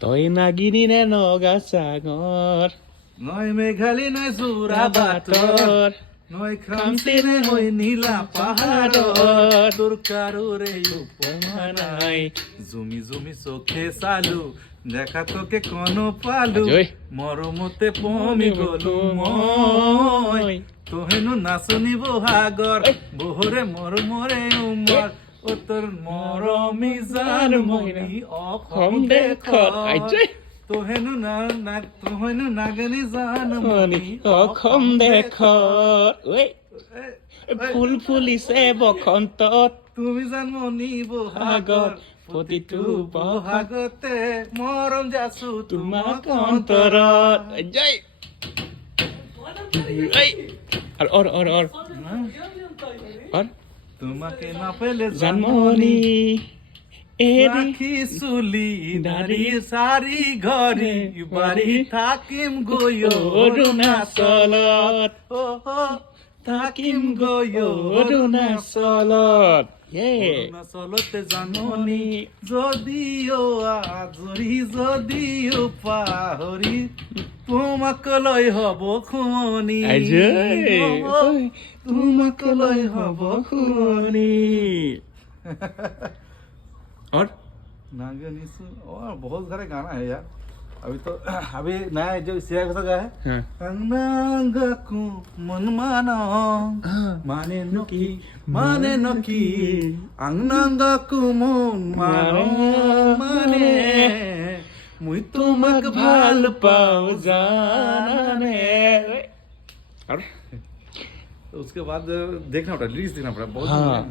তই নাগিনী নে নগা চাঙৰ নয় মেঘালী নয় জোৰা বাটৰ বাটৰ নয় খামচি নে হৈ নীলা পাহাৰৰ তোৰ কাৰোৰে উপমা নাই জুমি জুমি চোখে চালো দেখা তোকে কোনো পালো আজৈ। মৰমতে পমি গলো মই তোহেনো নাচনি বহাগৰ বহৰে মৰমৰে উমৰ ও তোৰ মৰমি জান মনি অসম দেশত আজৈ। তোহেনো নাগনি জান মনি অসম দেশত ঐ ফুল ফুলিছে বসন্তত তুমি জান মনি বহাগৰ প্ৰতিটো বহাগতে মৰম যাচো তোমাক তোমাক অন্তৰত জয় অৰ তোমাকে নাপেলে জানমণি এৰি রাখি চুলি দাড়ি সারি ঘরে বাড়ি থাকিম গৈ অৰুণাচলত ও থাকিম গৈ অৰুণাচলত অৰুণাচলতে জাননি যদিও আজৰি যদিও পাহৰি তোমাক লৈ হব খুমনি তোমাক লৈ হব খুমনি और नागनी और बहुत सारे गाना है यार अभी नया जो शेयर का है हाँ। अंगांगाकु मन माना माने नकी अंगांगाकु मन मानो माने मुई तुमक भाल पाओ जाने और उसके बाद देखना पड़ा लिरिक्स देखना पड़ा बहुत हाँ।